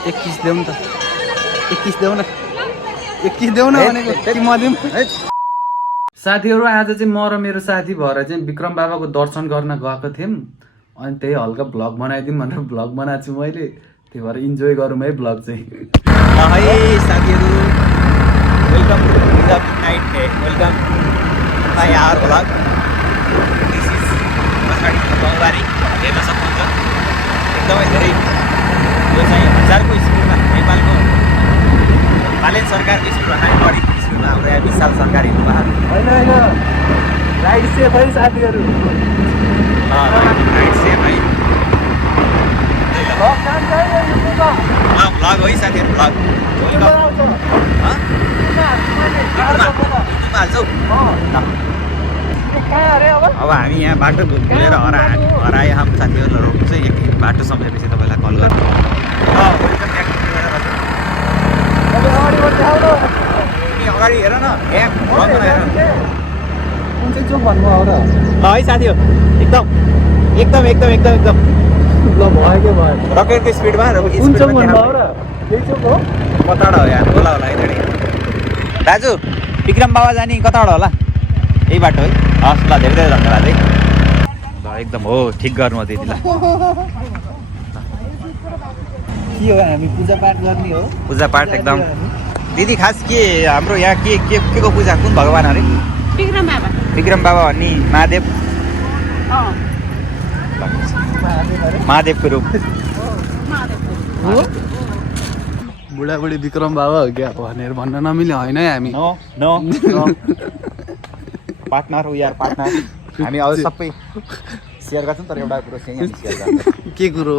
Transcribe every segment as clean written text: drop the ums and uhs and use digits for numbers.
21 देऊ न त 21 देऊ न 21 देऊ न भनेको कि म दिउँ साथीहरु आज चाहिँ म र मेरो साथी भएर चाहिँ विक्रम बाबाको दर्शन गर्न गएको थियौं अनि त्यही हल्का भ्लग बनाइदिउँ भनेर भ्लग बनाएको छु मैले त्यही भएर इन्जोय गरौँ है भ्लग चाहिँ है साथीहरु welcome to the night day welcome my our vlog this is मसबाडी गाउँबारी हेर्न सक्नुहुन्छ एकदमै धेरै यो चाहिँ हजारको स्कुलमा नेपालको बालेन सरकारको स्कुलमा हामी बढी स्कुलमा हाम्रो यहाँ विशाल सरकारी उपहार हैन राइट सेफ है साथीहरु राइट सेफ है भ्लग है साथीहरु भ्लग अब हामी यहाँ बाटो घुमेर हराए हाम्रो साथीहरुहरू चाहिँ एक बाटो सम्झेपछि तपाईँलाई कल गर्छु अगाडि हेर न कुन चाहिँ चोक भन्नु हो र है साथीहरु एकदम एकदम एकदम एकदम एकदम ल भयो के भयो रकेटको स्पिडमा कुन चोक भन्नु हो र यही चोक हो कताबाट हो यार होला होला है दाजु विक्रम बाबा जाने कताबाट होला यही बाटो है हस् ल धेरै धेरै धन्यवाद है ल एकदम हो ठिक गर्नु हो दिदीलाई के हो हामी पूजापाठ गर्ने हो पूजापाठ एकदम दिदी खास के हाम्रो यहाँ के को पूजा कुन भगवान अरे विक्रम बाबा भन्ने महादेव महादेवको रूप बुढाबुढी विक्रम बाबा हो क्या भनेर भन्न नमिल्ने होइन है हामी नो नो पार्टनर हो यार पार्टनर हामी अब सबै सेयर गर्छौँ तर एउटा कुरो सँगै सेयर गर्छ के कुरो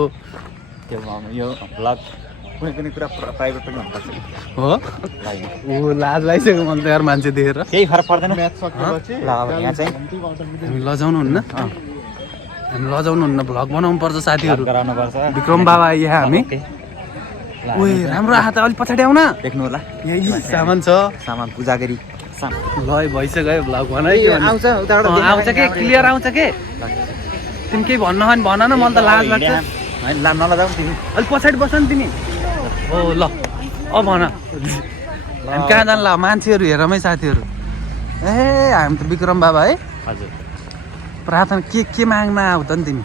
त्यो यो भ्लग कुनै कुनै कुरा प्राइभेट पनि हुनुपर्छ हो ओ लाज लागिसक्यो मलाई त यार मान्छे देखेर केही फरक पर्दैन म्याच सकेपछि ल अब यहाँ चाहिँ हामी लजाउनुहुन्न हामी लजाउनुहुन्न भ्लग बनाउनु पर्छ साथीहरु गराउनु पर्छ विक्रम बाबा यहाँ हामी ओए राम्रो हात अलि पछाडि आउन देख्नु होला यही सामान छ सामान पूजा गरी ल भइसक्यो भ्लग बनाइ के आउँछ उताबाट आउँछ के क्लियर आउँछ के तिमी केही भन्न भने भन न मलाई त लाज लाग्छ हैन ला नलजाऊ तिमी अलि पछाडि बस न तिमी ओ ल अब भन हामी कहाँ जानु ल मान्छेहरू हेरमै साथीहरू ए हामी त विक्रम बाबा है हजुर प्रार्थना के माग्न आऊ त नि तिमी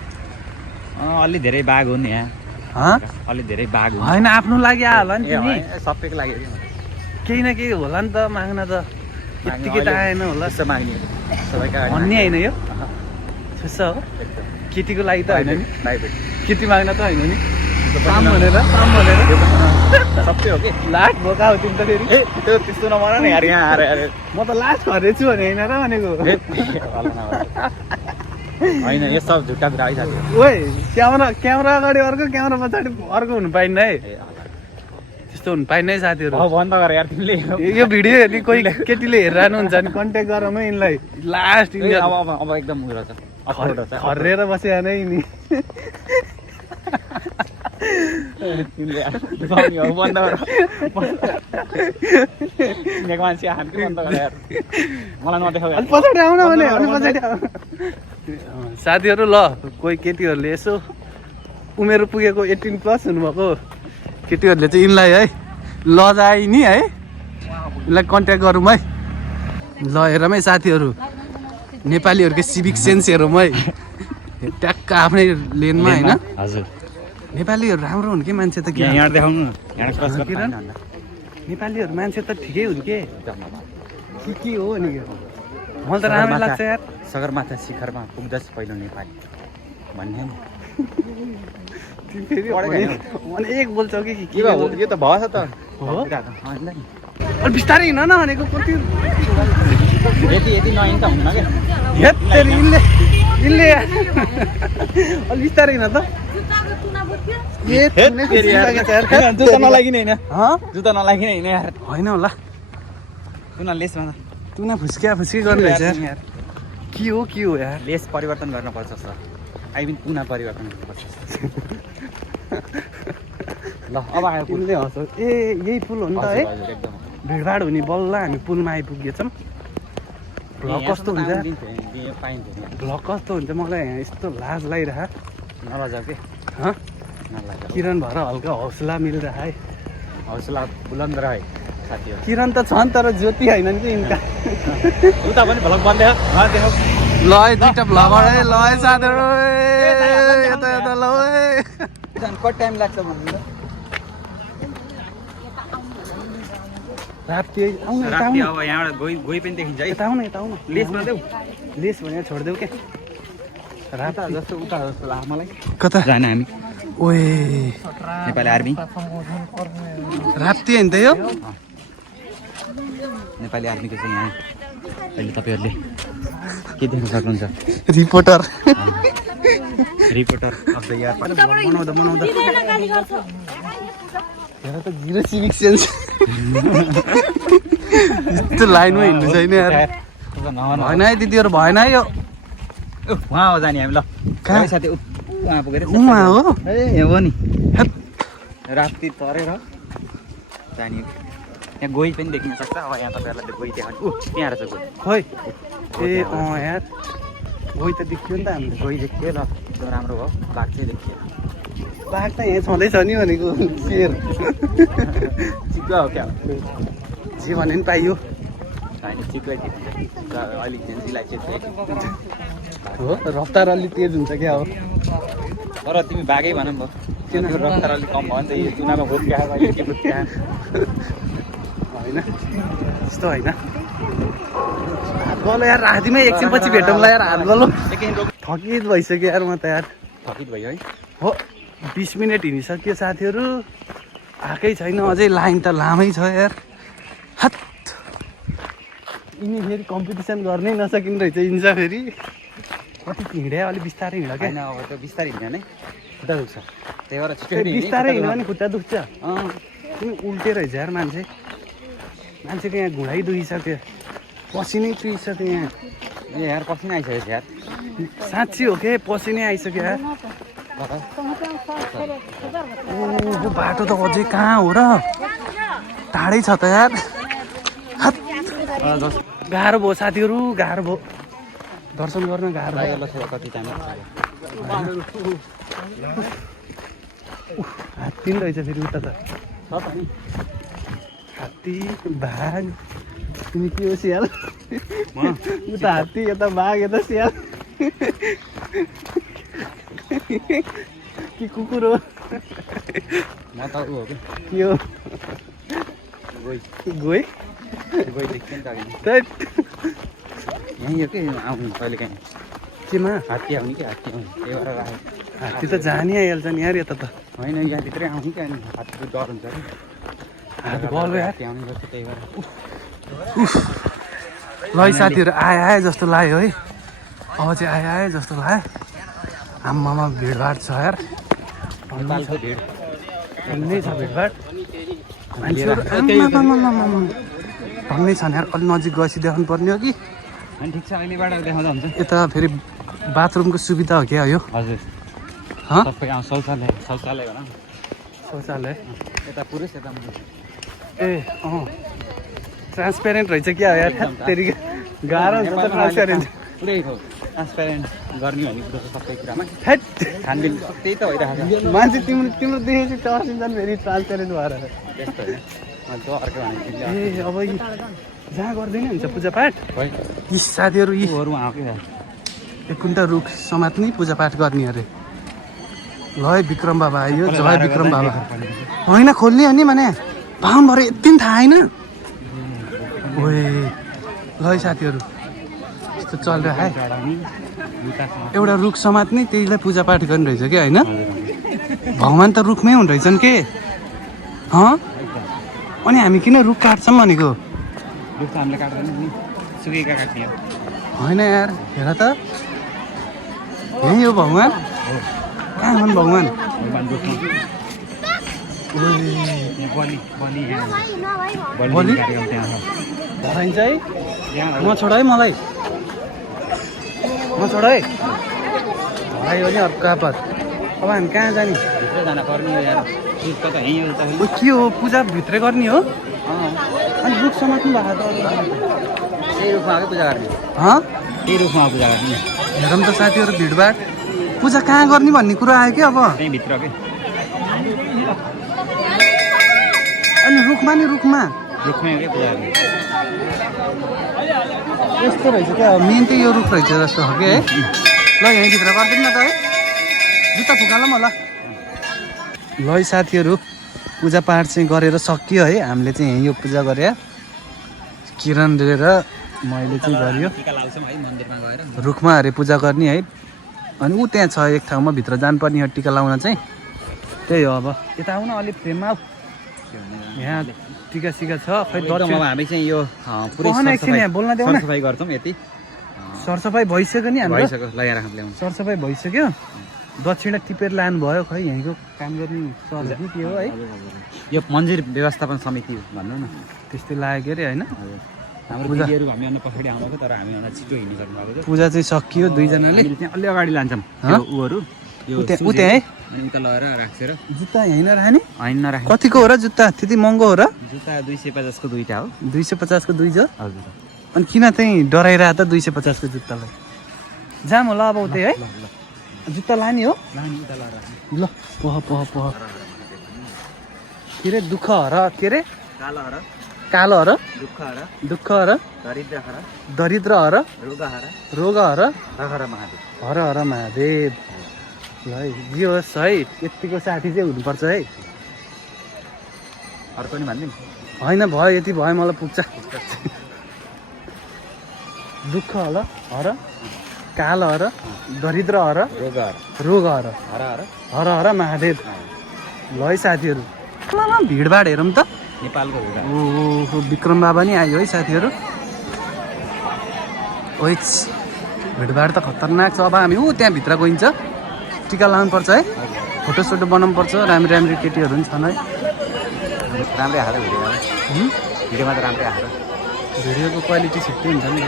अलि धेरै बाघ हो नि यहाँ अलि धेरै बाघ हो होइन आफ्नो लागि आयो होला नि तिमी सबैको लागि केही न केही होला नि त माग्न त यत्तिकै त आएन होला त्यसो माग्ने सबैका भन्ने होइन यो त्यसो हो केटीको लागि त होइन नि प्राइभेट केटी माग्न त होइन नि काम भनेर सबै हो कि लास्ट भोका हो तिमी त फेरि ए त्यो त्यस्तो नभन न यार यहाँ आएर म त लास्ट खरेछु भने होइन र भनेको होइन यो सब झुट्टा कुरा है साथी ओए क्यामेरा अगाडि अर्को क्यामेरा पछाडि अर्को हुनु पाइन्न है त्यस्तो हुनु पाइन्न है साथीहरू बन्द गर यार तिमीले यो भिडियो हेर्ने कोही केटीले हेरिरहनुहुन्छ भने कन्ट्याक्ट गरौँ है यिनलाई लास्ट अब एकदम उयो छ खरेर बस्यो नै नि बन्द गर मान्छे हान्थ्यो बन्द गर यार मलाई नदेखाऊ अलि पछाडि आउन भने पछाडि साथीहरू ल कोही केटीहरूले यसो उमेर पुगेको 18+ हुनुभएको केटीहरूले चाहिँ यिनलाई है लजाइ नि है यिनलाई कन्ट्याक्ट गरौँ है ल हेरौँ है साथीहरू नेपालीहरूको सिभिक सेन्स हेरौँ है ट्याक्क आफ्नै लेनमा होइन हजुर नेपालीहरू राम्रो हुन् कि मान्छे त यहाँ देखाउनु नेपालीहरू मान्छे त ठिकै हुन् के हो नि मलाई त राम्रो लाग्छ यार सगरमाथा शिखरमा पुग्दछ पहिलो नेपाली भन्ने एक बोल्छौ कि यो त भएछ त बिस्तारै हिँड न भनेको कति यति नहिँड त हुन्न क्या यिनले अलि बिस्तारै हिँड त जुत्ता नलागिने होइन जुत्ता नलागिने होइन यार होइन होला तुना लेसमा तुना फुस्किया गर्नु रहेछ यार के हो यार लेस परिवर्तन गर्नुपर्छ सर आई मिन पुनः परिवर्तन गर्नुपर्छ ल अब आयो पुलले हँस ए यही पुल हो नि त है भिडभाड हुने बल्ल हामी पुलमा आइपुगेछौँ भ्लग कस्तो हुन्छ भ्लग कस्तो हुन्छ मलाई यहाँ यस्तो लाज लागिरह नलजाऊ के किरण भएर हल्का हौसला मिल रहा है हौसला बुलन्द रहे साथीहरू किरण त छन् तर ज्योति हैनन् कि यिनका उता पनि भ्लग बन्दै देखौ ल है दुईटा भ्लगर है ल है साथीहरू यता यता ल है कति टाइम लाग्छ भन्नु राप्ती आउन यता राति आउन अब यहाँबाट गई पनि देखिन्छ है यता आउन यता आउन लेस मादेऊ लेस भनेर छोडिदेऊ के राता जस्तो उता जस्तो लाग्छ मलाई कता जाने हामी ओए नेपाली आर्मी राप्ती हैन त यो नेपाली आर्मीको चाहिँ यहाँ अहिले तपाईँहरूले के देख्न सक्नुहुन्छ reporter reporter of the year बनाउँदा बनाउँदा हेर त जिरो सिभिक सेन्स यस्तो लाइनमा हिँड्नु छैन यार भएन है दिदीहरू भएन है यो उहाँ हो जाने हामी ल कहाँ? साथी उहाँ पुगेर उहाँ हो ए हो नि हेत्। राप्ती तरेर जाने यहाँ गोही पनि देखिन सक्छ अब यहाँ तपाईँहरूलाई गोही देखाउने त्यहाँ रहेछ गोही खोइ ए यार गइ त देखियो नि त हामीले गोही देखियो ल एकदम राम्रो भयो बाघ चाहिँ देखियो बाघ त यहाँ छँदैछ नि भनेको शेर चिप्ला हो क्या जे भने नि पाइयो होइन चिप्लै थियो अलिक झेन्सीलाई चाहिँ हो रफ्तार अलिक तेज हुन्छ क्या हो तर तिमी बाघै भन भयो किन रफ्तार अलिक कम भयो नि त यो चुनामा भोट गएको अहिले के भोट गएको होइन त्यस्तो होइन हात गलो यार रातिमै एकछिनपछि भेटौँला यार हात गलो थकित भइसक्यो यार म त यार थकित भयो है हो 20 मिनट हिँडिसक्यो साथीहरू आएकै छैन अझै लाइन त लामै छ यार हत यिनी फेरि कम्पिटिसन गर्नै नसकिने रहेछ यिन्छ फेरि कति हिँड्यो अलिक बिस्तारै हिँड क्या होइन अब त्यो बिस्तारै हिँड्यो नै खुट्टा दुख्छ त्यही भएर छिटो बिस्तारै हिँड्यो भने खुट्टा दुख्छ तिमी उल्टे रहेछ यार मान्छेको यहाँ घुँडै दुखिसक्यो पसिनै चुइसक्यो यहाँ ए यार पसिना आइसकेको छ यार साँच्ची हो के पसिनै आइसक्यो यार ओ बाटो त अझै कहाँ हो र टाढै छ त यार गाह्रो भयो साथीहरू गाह्रो भयो दर्शन गर्न गाह्रो भयो कति टाइम हात्ती पनि रहेछ फेरि उता त हात्ती बाघ तिमी के हो सियाल उता हात्ती यता बाघ यता सियाल कि कुकुर हो म त ऊ हो कि के हो गोही गई गोही देख्थेँ नि त अघि त्यही यहीँ हो कि आउनु कहिले काहीँ केमा हात्ती आउने कि हात्ती आउने त्यही भएर राखेँ हात्ती त जानै आइहाल्छ नि यार यता त होइन यहाँभित्रै आउने कि अनि हात्तीको डर हुन्छ कि हात गलो यार हात्ती आउने गर्छ त्यही भएर ल है साथीहरू आए जस्तो लाग्यो है अब चाहिँ आए जस्तो लाग्यो आम्मामा भिडभाड छ यार नेपालको भिड भन्नै छ भिडभाड मान्छेहरू भन्नै छ यार अलिक नजिक गएपछि देखाउनु पर्ने हो कि अनि ठिक छ अहिलेबाट देखाउँदा हुन्छ यता फेरि बाथरुमको सुविधा हो क्या यो हजुर हँ सबै शौचालय शौचालय भन शौचालय यता पुरुष यता ए ट्रान्सपेरेन्ट रहेछ क्या हो यार फेरि गाह्रो हुन्छ त ट्रान्सपेरेन्ट पुरै हो ट्रान्सपेरेन्ट गर्ने भन्ने कुरो छ सबै कुरामा हेट खानबिन त्यही त भइरहेको छ मान्छे तिम्रो देखेपछि टर्सिन्छन् फेरि ट्रान्सपेरेन्ट भएर त्यस्तो होइन त्यो अर्को भने ए अब यी जहाँ गर्दैन हुन्छ पूजापाठ है यी साथीहरू यी ऊहरू आएको क्या एक कुन्टा रुख समात्ने पूजापाठ गर्ने अरे ल है विक्रम बाबा आयो जय विक्रम बाबा होइन खोल्ने हो नि भने भाम भरे यति पनि थाहा होइन ओए ल है साथीहरू यस्तो चलिरहेको है एउटा रुख समात्ने त्यहीलाई पूजापाठ गर्ने रहेछ क्या होइन भगवान् त रुखमै हुने रहेछन् के हँ अनि हामी किन रुख काट्छौँ भनेको रुख त हामीले काट्दैन नि सुकेका काट्ने हो होइन यार हेर त यही हो भगवान् कहाँ हुन् भगवान् भगवान् रुखमा यहाँ बलि बलि यहाँ बलि? कार्यक्रम त्यहाँ छ धराइन्छ है त्यहाँ नछोड है मलाई नछोड है धरायो भने अर्को आपत अब हामी कहाँ जाने भित्र जान पर्ने हो यार रुख त यहीँ हो त ओ के हो पूजा भित्रै गर्ने हो अनि रुख समात्नु भएको त त्यही रुखमा आएकै पूजा गर्ने हँ त्यही रुखमा पूजा गर्ने हेरौँ त साथीहरू भिडभाड पूजा कहाँ गर्ने भन्ने कुरो आयो कि अब त्यहीँ भित्र के रुखमा नि रुखमा रुखमै हो कि पूजा गर्ने यस्तो रहेछ क्या मेन चाहिँ यो रुख रहेछ जस्तो हो कि है ल यहीँभित्र गरिदिउँ न त है जुत्ता फुकालौँ होला ल है साथीहरू पूजापाठ चाहिँ गरेर सकियो है हामीले चाहिँ यहीँ यो पूजा गरे किरणले र मैले चाहिँ गरियो टिका लाउँछौँ है मन्दिरमा गएर रुखमा अरे पूजा गर्ने है अनि ऊ त्यहाँ छ एक ठाउँमा भित्र जानुपर्ने हो टिका लाउन चाहिँ त्यही हो अब यता आउन अलिक फ्रेममा आऊ यहाँ टिका सिका छ खै एकदम अब हामी चाहिँ यो पुरै पहन एकछिन यहाँ बोल्न देऊ न सरसफाइ गर्छौँ यति सरसफाइ भइसक्यो नि हाम्रो भइसक्यो ल यहाँ राख्नु ल्याउनु सरसफाइ भइसक्यो दक्षिणा टिपेर लानु भयो खै यहीँको काम गर्ने सरहरू के हो है यो मन्दिर व्यवस्थापन समिति भन्नु न त्यस्तै लाग्यो अरे होइन हाम्रो दिदीहरू हामीभन्दा पछाडि आउनुभएको तर हामीभन्दा छिटो हिँड्नु सक्नुभएको छ पूजा चाहिँ सकियो दुईजनाले हामीले चाहिँ अलि अगाडि लान्छौँ ऊहरू यो ऊ त्यहाँ है अनि उता लगेर राखेर जुत्ता यहीँ नराख्ने ऐन नराखे कतिको हो र जुत्ता त्यति महँगो हो र जुत्ता 250 को दुईटा हो 250 को दुई छ हजुर अनि किन चाहिँ डराइरह त 250 को जुत्तालाई जाम होला अब उतै है जुत्ता लाने हो लानी उता लगाएर ल पह पह पह के अरे दुःख हर के अरे कालो हर कालो हर दुःख हर दुःख हर दरिद्र हर दरिद्र हर रोग हर रोग हर हर महादेव हर हर महादेव ल है जे होस् है यतिको साथी चाहिँ हुनुपर्छ है अर्को नि भन्दिउँ होइन भयो यति भयो मलाई पुग्छ दुःख हल हर कालो हर दरिद्र हर रोग हर रोग हर हर हर हर हर महादेव ल है साथीहरू भिडभाड हेरौँ त नेपालको हो ओहो विक्रम बाबा नि आयो है साथीहरू ओइ भिडभाड त खतरनाक छ अब हामी ऊ त्यहाँ भित्र गइन्छ टिका लाउनु पर्छ है फोटोसोटो बनाउनु पर्छ राम्री राम्री केटीहरू पनि छन् है राम्रै हाल भिडियोमा त राम्रै हाल भिडियोको क्वालिटी छिट्टै हुन्छ नि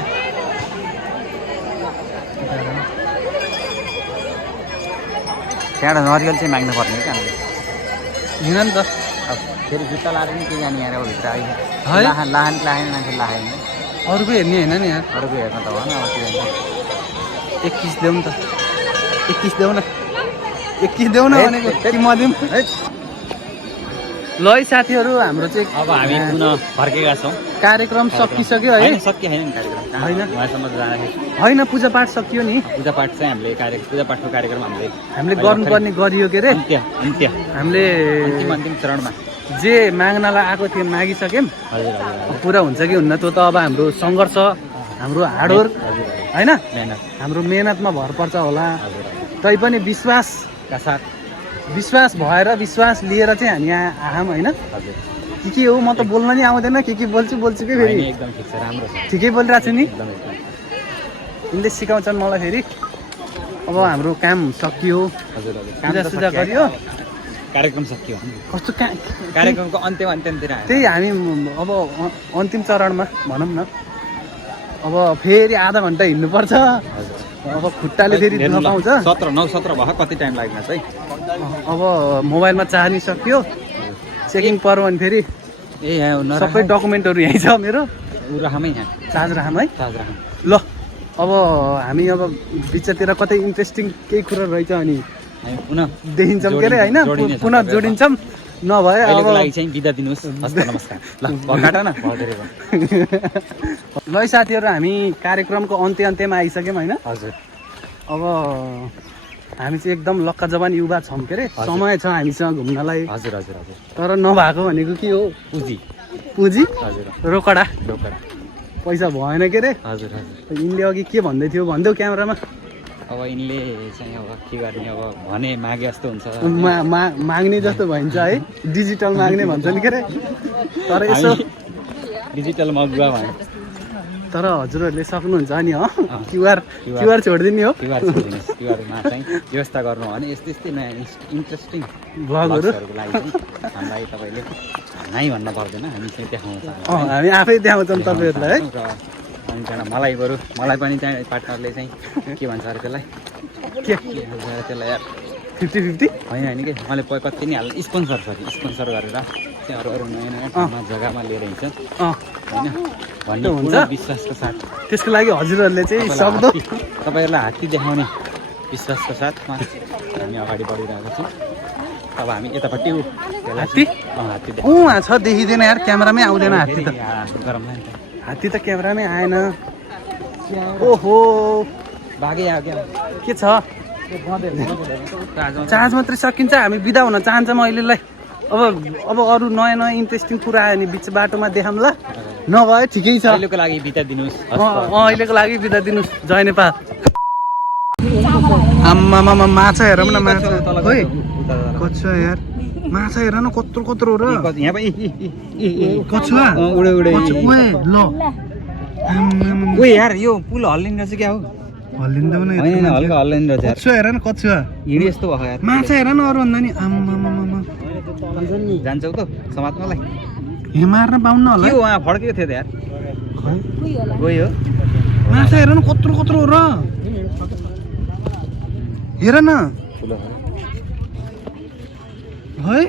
त्यहाँबाट नरियल चाहिँ माग्नु पर्ने क्या हामीले हिँड नि त अब फेरि जुत्ता लाएर नि के जाने यहाँ अब भित्र है? अहिले लाहान मान्छे लाएन अरूको हेर्ने होइन नि यहाँ अरूको हेर्न त भएन अब के जान्छ 21 देऊ नि त 21 देऊ न 21 देऊ न भनेको कि म दिउँ ल है साथीहरू हाम्रो चाहिँ अब हामी पुनः फर्केका छौँ कार्यक्रम सकिसक्यो है होइन सकियो छैन नि कार्यक्रम होइन? उहाँसम्म जाँदाखेरि होइन पूजापाठ सकियो नि पूजापाठ चाहिँ हामीले पूजापाठको कार्यक्रम हामीले गर्नुपर्ने गरियो के अरे अन्त्य हामीले अन्तिम चरणमा जे माग्नलाई आएको थियो मागिसक्यौँ हजुर हजुर पुरा हुन्छ कि हुन्न त्यो त अब हाम्रो सङ्घर्ष हाम्रो हार्डवर्क हजुर होइन मेहनत हाम्रो मेहनतमा भर पर्छ होला हजुर तैपनि विश्वासका साथ विश्वास भएर विश्वास लिएर चाहिँ हामी यहाँ आयौँ होइन हजुर के हो म त बोल्न नि आउँदैन के बोल्छु कि फेरि एकदम ठिक छ राम्रो छ ठिकै बोलिरहेको छु नि एकदम एकदम यिनले सिकाउँछन् मलाई फेरि अब हाम्रो काम सकियो हजुर पूजा सुजा गरियो कार्यक्रम सकियो कस्तो कार्यक्रमको अन्त्यतिर आयो त्यही हामी अब अन्तिम चरणमा भनौँ न अब फेरि आधा घन्टा हिँड्नुपर्छ अब खुट्टाले फेरि दुःख पाउँछ 9-17 भयो कति टाइम लाग्छ है अब मोबाइलमा चार्नी सक्यो चेकिङ पर्यो भने फेरि ए यहाँ सबै डकुमेन्टहरू यहीँ छ मेरो राखमै यहाँ चार्ज राखौँ है चार्ज राखौँ ल अब हामी अब बिचतिर कतै इन्ट्रेस्टिङ केही कुरा रहेछ अनि हामी पुनः देखिन्छौँ के अरे होइन पुनः जोडिन्छौँ नभए अहिलेको अब लागि चाहिँ बिदा दिनुहोस् हस्त नमस्कार ल भगाट न ल है साथीहरू हामी कार्यक्रमको अन्त्यमा आइसक्यौँ होइन हजुर अब हामी चाहिँ एकदम लक्का जवान युवा छौँ के अरे समय छ हामीसँग घुम्नलाई हजुर हजुर हजुर तर नभएको भनेको के हो पुँजी हजुर रोकडा ढोका पैसा भएन के अरे हजुर हजुर यिनले अघि के भन्दै थियो भनिदेऊ क्यामेरामा अब यिनले चाहिँ अब के गर्ने अब भने मागे जस्तो हुन्छ माग्ने जस्तो भइन्छ है डिजिटल माग्ने भन्छ नि के अरे तर यसो डिजिटल मगुवा भयो तर हजुरहरूले सक्नुहुन्छ नि हो क्युआर छोडिदिने हो क्युआरमा चाहिँ व्यवस्था गर्नु हो भने यस्तै यस्तै नयाँ इन्ट्रेस्टिङ भ्लगहरूको लागि चाहिँ हामीलाई तपाईँले नै भन्न पर्दैन हामी चाहिँ देखाउँछ हामी आफै देखाउँछौँ तपाईँहरूलाई है अनि त्यहाँबाट मलाई पनि त्यहाँ पार्टनरले चाहिँ के भन्छ अरे त्यसलाई के भन्छ अरे त्यसलाई यार 50-50 होइन कि मैले कति नै हाल्नु स्पोन्सर गरेर चाहिँ अरू नयाँ नयाँ ठाउँमा जग्गामा लिएर हिँड्छ होइन भन्ने हुन्छ विश्वासको साथ त्यसको लागि हजुरहरूले चाहिँ सक्दो तपाईँहरूलाई हात्ती देखाउने विश्वासको साथ हामी अगाडि बढिरहेको छौँ अब हामी यतापट्टि हात्ती हात्ती उहाँ छ देखिँदैन यार क्यामेरामै आउँदैन हात्ती त गरम लाग्यो हात्ती त क्यामेरामै आएन ओहो भागे आयो क्या के छ चार्ज मात्रै सकिन्छ हामी बिदा हुन चाहन्छौँ अहिलेलाई अब अरू नयाँ नयाँ इन्ट्रेस्टिङ कुरा आयो भने बिच बाटोमा देखाउँला नभए ठिकै छ अहिलेको लागि बिता दिनुहोस् अहिलेको लागि बिदा दिनुहोस् जय नेपाल आम्मामा माछा हेरौँ न माछा खोइ कछुवा यार माछा हेर न कत्रो कत्रो र यहाँ पनि कछुवा उडे उडे ओए ल ओए यार यो पुल हल्लिँदो रहेछ क्या हो हल्लिँदैन होइन हल्का हल्लिँदो रहेछ यार कछुवा हेर न कछुवा हिँडी यस्तो भएको यार माछा हेर न अरू भन्दा नि आम्मामा जान्छौ त समात्नलाई हे मार्न पाउन्न होला के हो उहाँ फड्केको थियो त यार गयो माछा हेर न कत्रो कत्रो र हेर न है